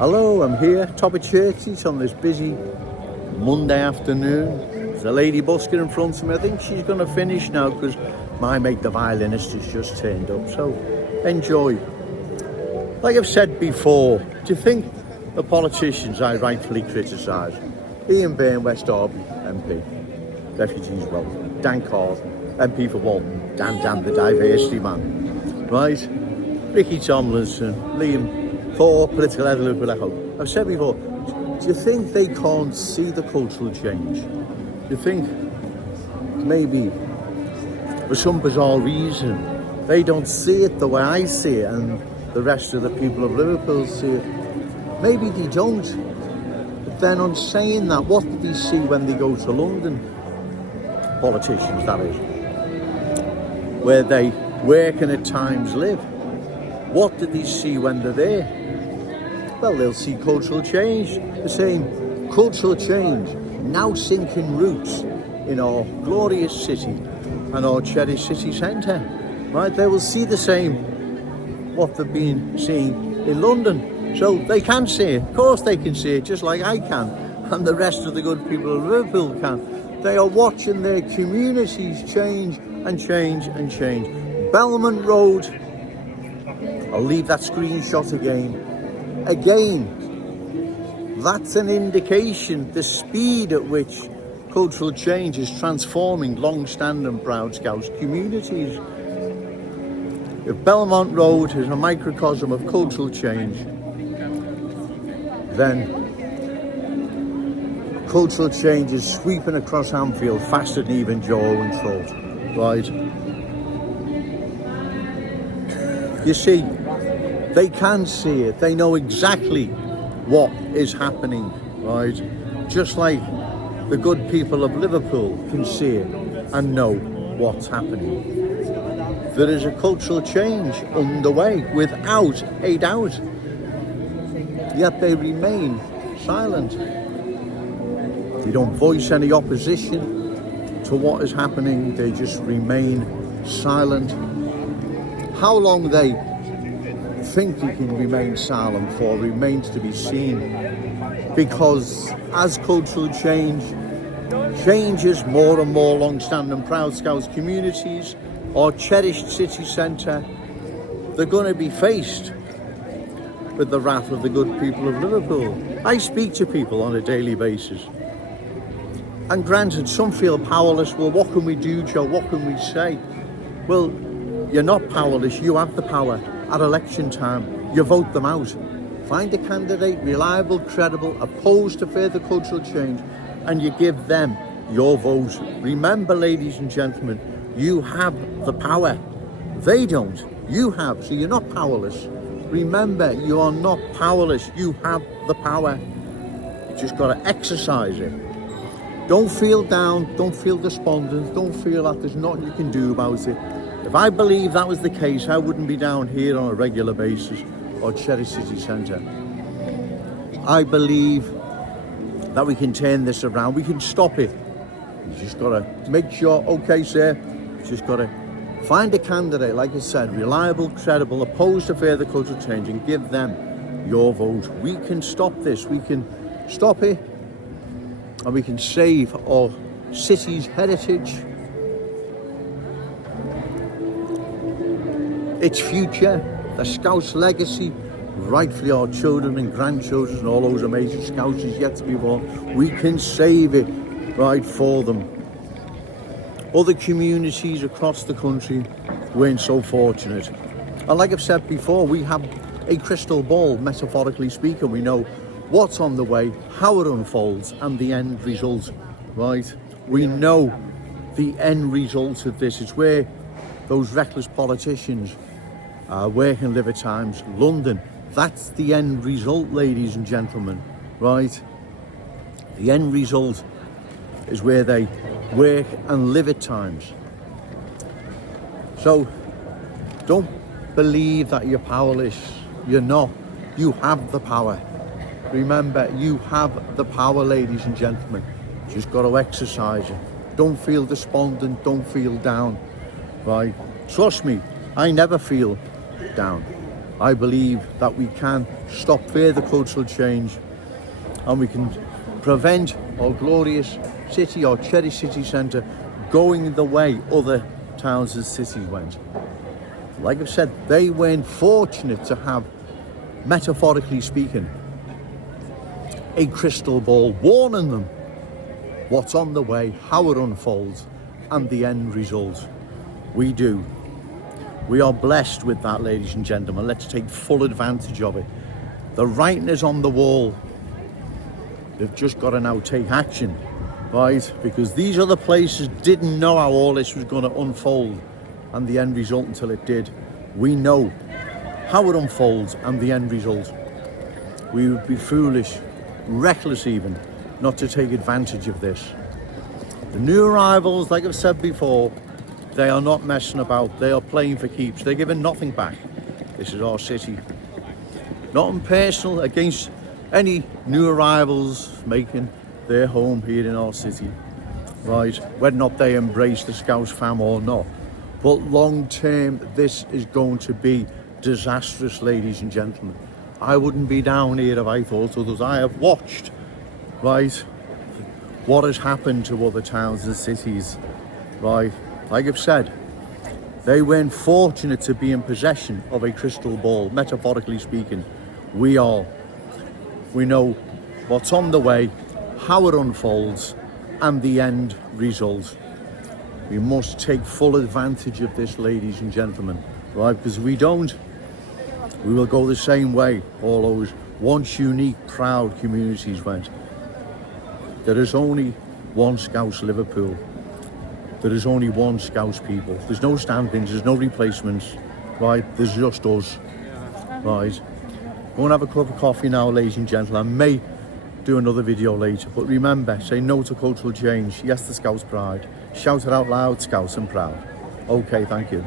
Hello, I'm here, top of Churches on this busy Monday afternoon. There's a lady busking in front of me. I think she's going to finish now because my mate, the violinist, has just turned up. So enjoy. Like I've said before, do you think the politicians I rightfully criticise, Ian Byrne, West Derby MP, Refugees Welcome, Dan Carson, MP for Walton, Dan the diversity man, right? Ricky Tomlinson, Liam Thorpe, political head of Liverpool, I hope. I've said before, do you think they can't see the cultural change? Do you think maybe for some bizarre reason they don't see it the way I see it and the rest of the people of Liverpool see it? Maybe they don't. But then on saying that, what do they see when they go to London? Politicians, that is. Where they work and at times live. What do they see when they're there? Well, they'll see cultural change. The same cultural change now sinking roots in our glorious city and our cherished city centre. Right? They will see the same what they've been seeing in London. So they can see it. Of course they can see it, just like I can, and the rest of the good people of Liverpool can. They are watching their communities change and change and change. Belmont Road, I'll leave that screenshot again. That's an indication the speed at which cultural change is transforming long-standing proud Scouse communities. If Belmont Road is a microcosm of cultural change, then cultural change is sweeping across Anfield faster than even Joe Owen thought, right? You see, they can see it. They know exactly what is happening, right? Just like the good people of Liverpool can see it and know what's happening. There is a cultural change underway without a doubt. Yet they remain silent. They don't voice any opposition to what is happening. They just remain silent. How long they think they can remain silent for remains to be seen, because as cultural change changes more and more long-standing proud Scouse communities, our cherished city centre, they're going to be faced with the wrath of the good people of Liverpool. I speak to people on a daily basis, and granted, some feel powerless. Well, what can we do, Joe? What can we say? Well, you're not powerless. You have the power. At election time, you vote them out. Find a candidate, reliable, credible, opposed to further cultural change, and you give them your vote. Remember, ladies and gentlemen, you have the power. They don't. You have. So you're not powerless. Remember, you are not powerless. You have the power. You just got to exercise it. Don't feel down. Don't feel despondent. Don't feel that there's nothing you can do about it. If I believe that was the case, I wouldn't be down here on a regular basis or Cherry City Centre. I believe that we can turn this around. We can stop it. You just got to make sure, okay, sir, you just got to find a candidate, like I said, reliable, credible, opposed to further cultural change, and give them your vote. We can stop this. We can stop it, and we can save our city's heritage, its future, the Scouse legacy, rightfully our children and grandchildren and all those amazing Scouses yet to be born. We can save it right for them. Other communities across the country weren't so fortunate. And like I've said before, we have a crystal ball, metaphorically speaking. We know what's on the way, how it unfolds, and the end result, right? We know the end result of this. It's where those reckless politicians work and live at times. London, that's the end result, ladies and gentlemen, right? The end result is where they work and live at times. So don't believe that you're powerless. You're not. You have the power. Remember, you have the power, ladies and gentlemen. You just got to exercise it. Don't feel despondent. Don't feel down, right? Trust me, I never feel down. I believe that we can stop further cultural change, and we can prevent our glorious city, our cherished city centre, going the way other towns and cities went. Like I've said, they weren't fortunate to have, metaphorically speaking, a crystal ball warning them what's on the way, how it unfolds, and the end result. We do. We are blessed with that, ladies and gentlemen. Let's take full advantage of it. The writing is on the wall. They've just got to now take action, right? Because these other places didn't know how all this was going to unfold and the end result until it did. We know how it unfolds and the end result. We would be foolish, reckless even, not to take advantage of this. The new arrivals, like I've said before, they are not messing about. They are playing for keeps. They're giving nothing back. This is our city. Nothing personal against any new arrivals making their home here in our city, right? Whether or not they embrace the Scouse fam or not. But long term, this is going to be disastrous, ladies and gentlemen. I wouldn't be down here if I thought others. I have watched, right, what has happened to other towns and cities, right? Like I've said, they weren't fortunate to be in possession of a crystal ball, metaphorically speaking. We are. We know what's on the way, how it unfolds, and the end result. We must take full advantage of this, ladies and gentlemen, right? Because if we don't, we will go the same way all those once unique, proud communities went. There is only one Scouse Liverpool. There is only one Scouse people. There's no stand-ins, there's no replacements, right? There's just us, right? Go and have a cup of coffee now, ladies and gentlemen. I may do another video later, but remember, say no to cultural change, yes to Scouse pride. Shout it out loud, Scouse and proud. Okay, thank you.